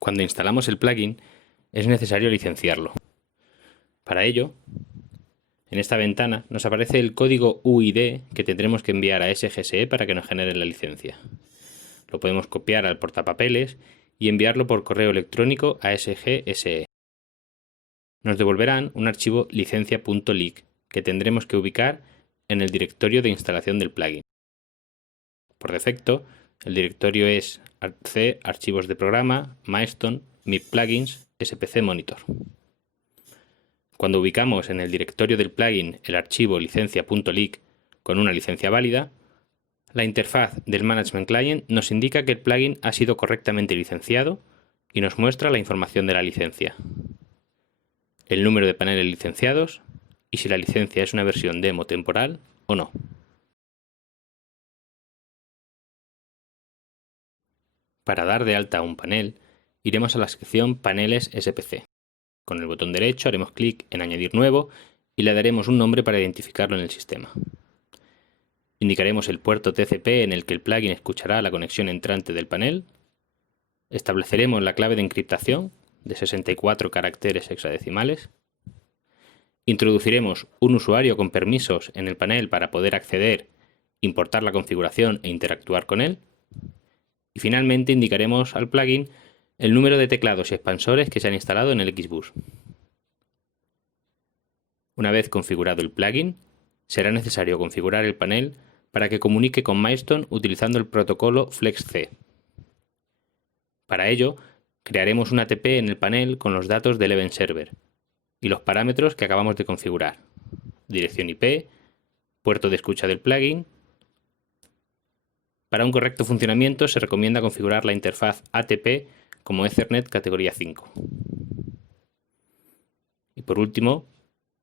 Cuando instalamos el plugin, es necesario licenciarlo. Para ello, en esta ventana nos aparece el código UID que tendremos que enviar a SGSE para que nos genere la licencia. Lo podemos copiar al portapapeles y enviarlo por correo electrónico a SGSE. Nos devolverán un archivo licencia.leak que tendremos que ubicar en el directorio de instalación del plugin. Por defecto, el directorio es C, archivos de programa, Milestone, MIP plugins, SPC monitor. Cuando ubicamos en el directorio del plugin el archivo licencia.leak con una licencia válida, la interfaz del Management Client nos indica que el plugin ha sido correctamente licenciado y nos muestra la información de la licencia, el número de paneles licenciados y si la licencia es una versión demo temporal o no. Para dar de alta un panel, iremos a la sección Paneles SPC. Con el botón derecho haremos clic en Añadir nuevo y le daremos un nombre para identificarlo en el sistema. Indicaremos el puerto TCP en el que el plugin escuchará la conexión entrante del panel. Estableceremos la clave de encriptación de 64 caracteres hexadecimales. Introduciremos un usuario con permisos en el panel para poder acceder, importar la configuración e interactuar con él. Y finalmente indicaremos al plugin el número de teclados y expansores que se han instalado en el XBus. Una vez configurado el plugin, será necesario configurar el panel para que comunique con Milestone utilizando el protocolo FlexC. Para ello, crearemos una ATP en el panel con los datos del Event Server y los parámetros que acabamos de configurar: dirección IP, puerto de escucha del plugin. Para un correcto funcionamiento se recomienda configurar la interfaz ATP como Ethernet categoría 5. Y por último,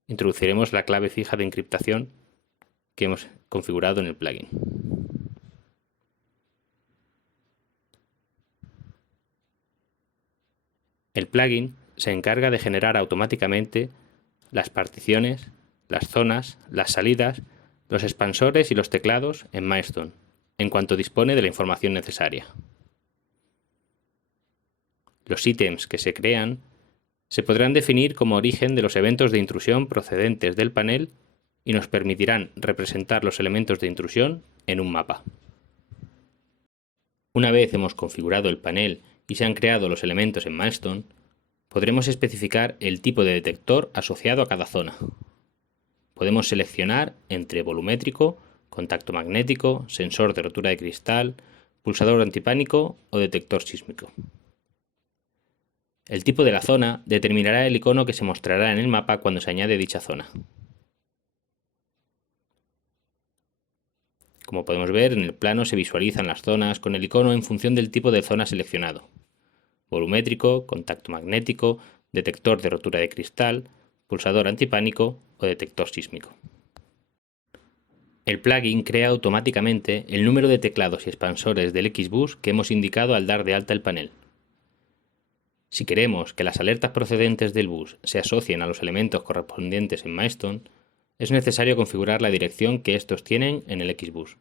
introduciremos la clave fija de encriptación que hemos configurado en el plugin. El plugin se encarga de generar automáticamente las particiones, las zonas, las salidas, los expansores y los teclados en Milestone, en cuanto dispone de la información necesaria. Los ítems que se crean se podrán definir como origen de los eventos de intrusión procedentes del panel y nos permitirán representar los elementos de intrusión en un mapa. Una vez hemos configurado el panel y se han creado los elementos en Milestone, podremos especificar el tipo de detector asociado a cada zona. Podemos seleccionar entre volumétrico, contacto magnético, sensor de rotura de cristal, pulsador antipánico o detector sísmico. El tipo de la zona determinará el icono que se mostrará en el mapa cuando se añade dicha zona. Como podemos ver, en el plano se visualizan las zonas con el icono en función del tipo de zona seleccionado: volumétrico, contacto magnético, detector de rotura de cristal, pulsador antipánico o detector sísmico. El plugin crea automáticamente el número de teclados y expansores del XBus que hemos indicado al dar de alta el panel. Si queremos que las alertas procedentes del bus se asocien a los elementos correspondientes en Milestone, es necesario configurar la dirección que estos tienen en el XBus.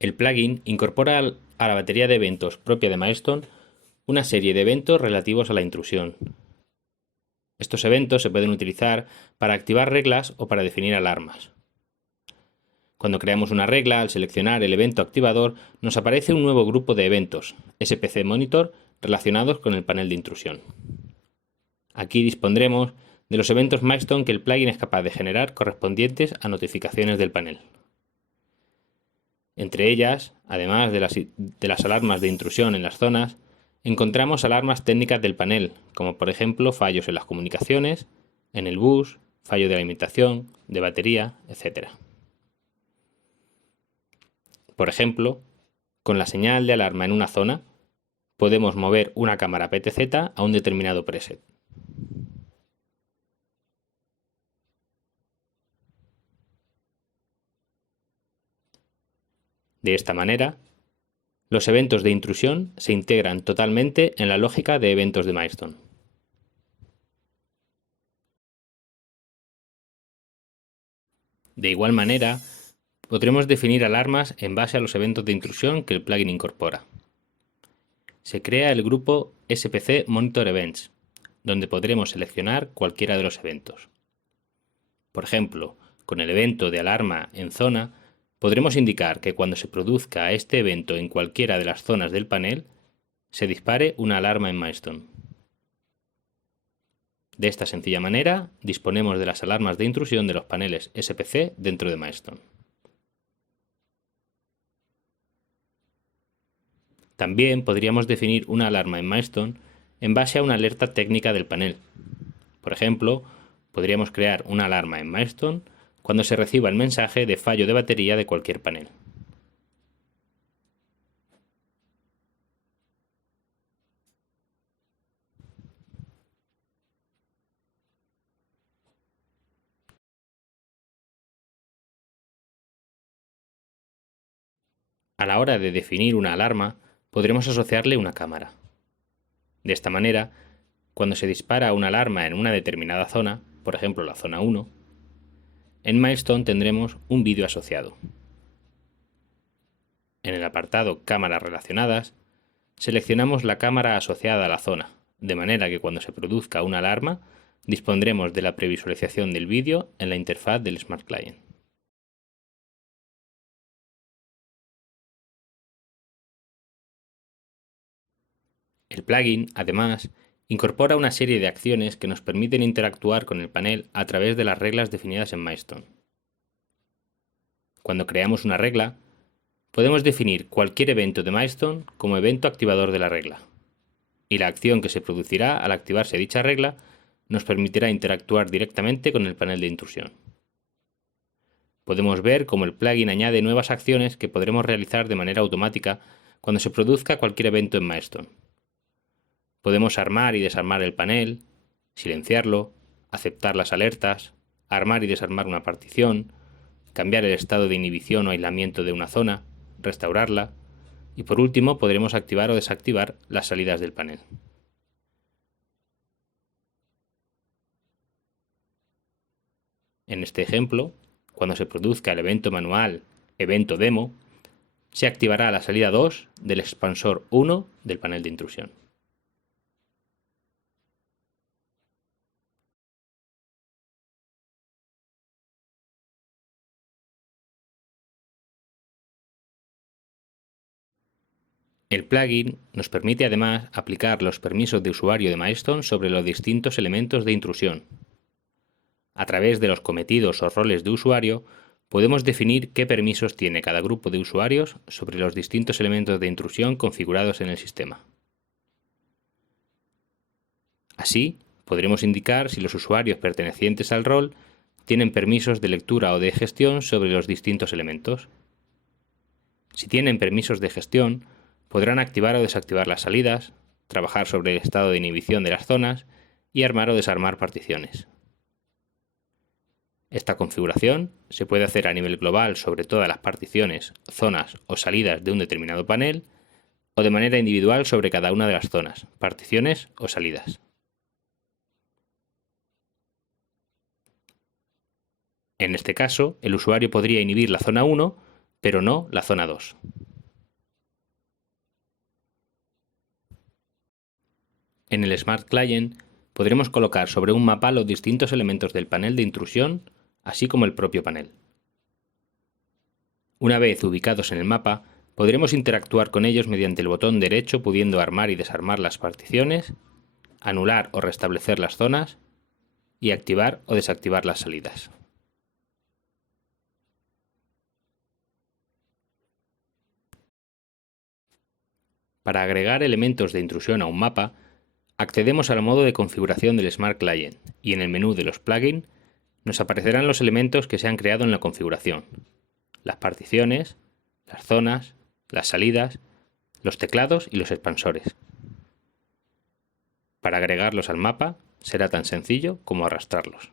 El plugin incorpora a la batería de eventos propia de Milestone una serie de eventos relativos a la intrusión. Estos eventos se pueden utilizar para activar reglas o para definir alarmas. Cuando creamos una regla, al seleccionar el evento activador, nos aparece un nuevo grupo de eventos, SPC Monitor, relacionados con el panel de intrusión. Aquí dispondremos de los eventos Milestone que el plugin es capaz de generar correspondientes a notificaciones del panel. Entre ellas, además de las alarmas de intrusión en las zonas, encontramos alarmas técnicas del panel, como por ejemplo fallos en las comunicaciones, en el bus, fallo de alimentación, de batería, etc. Por ejemplo, con la señal de alarma en una zona, podemos mover una cámara PTZ a un determinado preset. De esta manera, los eventos de intrusión se integran totalmente en la lógica de eventos de Milestone. De igual manera, podremos definir alarmas en base a los eventos de intrusión que el plugin incorpora. se crea el grupo SPC Monitor Events, donde podremos seleccionar cualquiera de los eventos. Por ejemplo, con el evento de alarma en zona, podremos indicar que cuando se produzca este evento en cualquiera de las zonas del panel, se dispare una alarma en Milestone. De esta sencilla manera, disponemos de las alarmas de intrusión de los paneles SPC dentro de Milestone. También podríamos definir una alarma en Milestone en base a una alerta técnica del panel. Por ejemplo, podríamos crear una alarma en Milestone cuando se reciba el mensaje de fallo de batería de cualquier panel. A la hora de definir una alarma, podremos asociarle una cámara. De esta manera, cuando se dispara una alarma en una determinada zona, por ejemplo la zona 1, en Milestone tendremos un vídeo asociado. En el apartado Cámaras relacionadas, seleccionamos la cámara asociada a la zona, de manera que cuando se produzca una alarma, dispondremos de la previsualización del vídeo en la interfaz del Smart Client. El plugin, además, incorpora una serie de acciones que nos permiten interactuar con el panel a través de las reglas definidas en Milestone. Cuando creamos una regla, podemos definir cualquier evento de Milestone como evento activador de la regla, y la acción que se producirá al activarse dicha regla nos permitirá interactuar directamente con el panel de intrusión. Podemos ver cómo el plugin añade nuevas acciones que podremos realizar de manera automática cuando se produzca cualquier evento en Milestone. Podemos armar y desarmar el panel, silenciarlo, aceptar las alertas, armar y desarmar una partición, cambiar el estado de inhibición o aislamiento de una zona, restaurarla, y por último podremos activar o desactivar las salidas del panel. En este ejemplo, cuando se produzca el evento manual evento demo, se activará la salida 2 del expansor 1 del panel de intrusión. El plugin nos permite además aplicar los permisos de usuario de Milestone sobre los distintos elementos de intrusión. A través de los cometidos o roles de usuario, podemos definir qué permisos tiene cada grupo de usuarios sobre los distintos elementos de intrusión configurados en el sistema. Así, podremos indicar si los usuarios pertenecientes al rol tienen permisos de lectura o de gestión sobre los distintos elementos. Si tienen permisos de gestión, podrán activar o desactivar las salidas, trabajar sobre el estado de inhibición de las zonas y armar o desarmar particiones. Esta configuración se puede hacer a nivel global sobre todas las particiones, zonas o salidas de un determinado panel, o de manera individual sobre cada una de las zonas, particiones o salidas. En este caso, el usuario podría inhibir la zona 1, pero no la zona 2. En el Smart Client podremos colocar sobre un mapa los distintos elementos del panel de intrusión, así como el propio panel. Una vez ubicados en el mapa, podremos interactuar con ellos mediante el botón derecho, pudiendo armar y desarmar las particiones, anular o restablecer las zonas y activar o desactivar las salidas. Para agregar elementos de intrusión a un mapa, accedemos al modo de configuración del Smart Client y en el menú de los plugins nos aparecerán los elementos que se han creado en la configuración, las particiones, las zonas, las salidas, los teclados y los expansores. Para agregarlos al mapa será tan sencillo como arrastrarlos.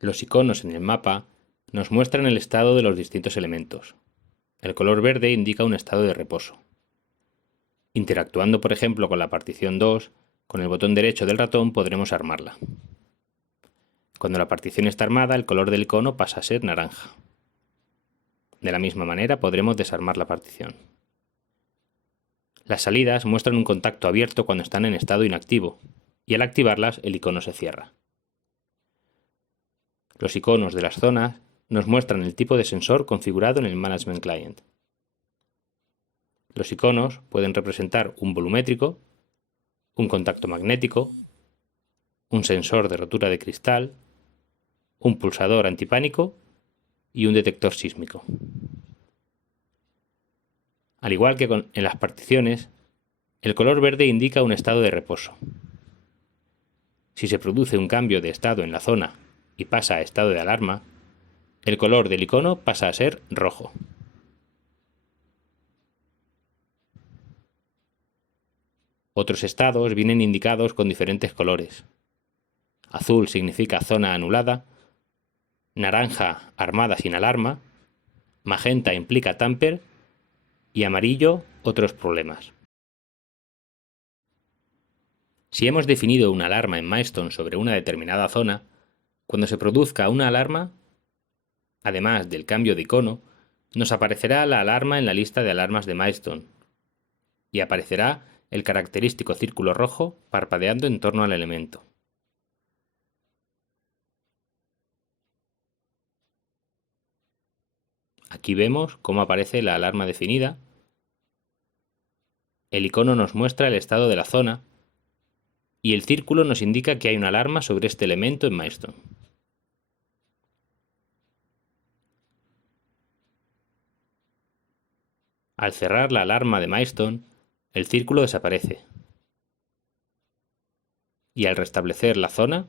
Los iconos en el mapa nos muestran el estado de los distintos elementos. El color verde indica un estado de reposo. Interactuando, por ejemplo, con la partición 2, Con el botón derecho del ratón podremos armarla. Cuando la partición está armada, el color del icono pasa a ser naranja. De la misma manera podremos desarmar la partición. Las salidas muestran un contacto abierto cuando están en estado inactivo, y al activarlas el icono se cierra. Los iconos de las zonas nos muestran el tipo de sensor configurado en el Management Client. Los iconos pueden representar un volumétrico, un contacto magnético, un sensor de rotura de cristal, un pulsador antipánico y un detector sísmico. Al igual que en las particiones, el color verde indica un estado de reposo. Si se produce un cambio de estado en la zona y pasa a estado de alarma, el color del icono pasa a ser rojo. Otros estados vienen indicados con diferentes colores. Azul significa zona anulada, naranja armada sin alarma, magenta implica tamper y amarillo otros problemas. Si hemos definido una alarma en Milestone sobre una determinada zona, cuando se produzca una alarma, además del cambio de icono, nos aparecerá la alarma en la lista de alarmas de Milestone y aparecerá el característico círculo rojo parpadeando en torno al elemento. Aquí vemos cómo aparece la alarma definida. El icono nos muestra el estado de la zona y el círculo nos indica que hay una alarma sobre este elemento en Milestone. Al cerrar la alarma de Milestone, el círculo desaparece. Y al restablecer la zona,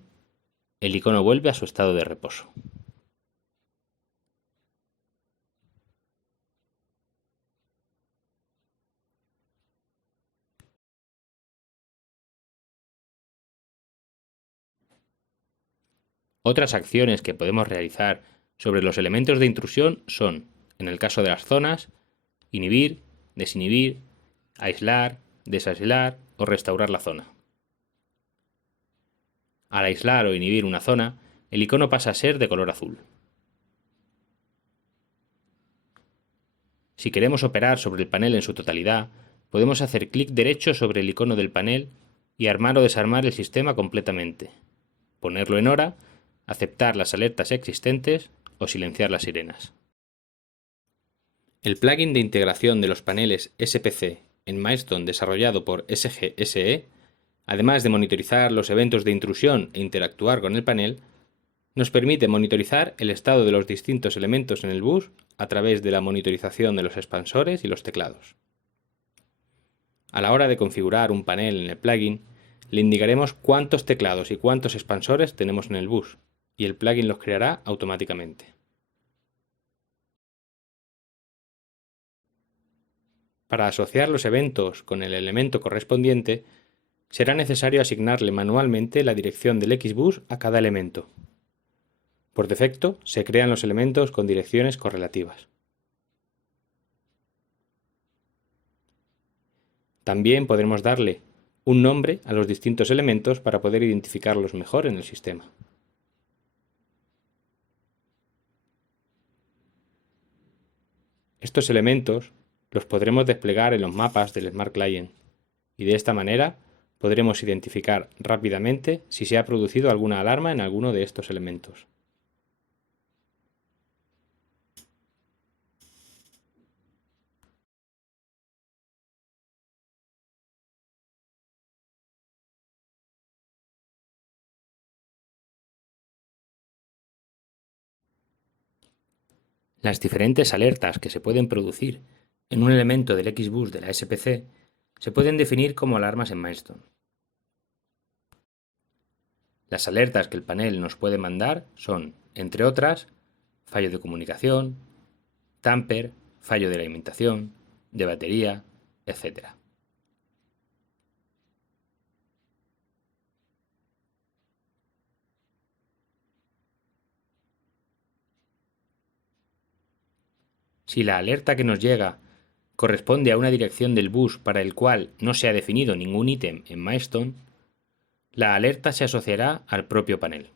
el icono vuelve a su estado de reposo. Otras acciones que podemos realizar sobre los elementos de intrusión son, en el caso de las zonas, inhibir, desinhibir, aislar, desaislar o restaurar la zona. Al aislar o inhibir una zona, el icono pasa a ser de color azul. Si queremos operar sobre el panel en su totalidad, podemos hacer clic derecho sobre el icono del panel y armar o desarmar el sistema completamente, ponerlo en hora, aceptar las alertas existentes o silenciar las sirenas. El plugin de integración de los paneles SPC en Milestone desarrollado por SGSE, además de monitorizar los eventos de intrusión e interactuar con el panel, nos permite monitorizar el estado de los distintos elementos en el bus a través de la monitorización de los expansores y los teclados. A la hora de configurar un panel en el plugin, le indicaremos cuántos teclados y cuántos expansores tenemos en el bus, y el plugin los creará automáticamente. Para asociar los eventos con el elemento correspondiente, será necesario asignarle manualmente la dirección del Xbus a cada elemento. Por defecto, se crean los elementos con direcciones correlativas. También podremos darle un nombre a los distintos elementos para poder identificarlos mejor en el sistema. Estos elementos los podremos desplegar en los mapas del Smart Client y de esta manera podremos identificar rápidamente si se ha producido alguna alarma en alguno de estos elementos. Las diferentes alertas que se pueden producir en un elemento del Xbus de la SPC se pueden definir como alarmas en Milestone. Las alertas que el panel nos puede mandar son, entre otras, fallo de comunicación, tamper, fallo de alimentación, de batería, etc. Si la alerta que nos llega corresponde a una dirección del bus para el cual no se ha definido ningún ítem en Milestone, la alerta se asociará al propio panel.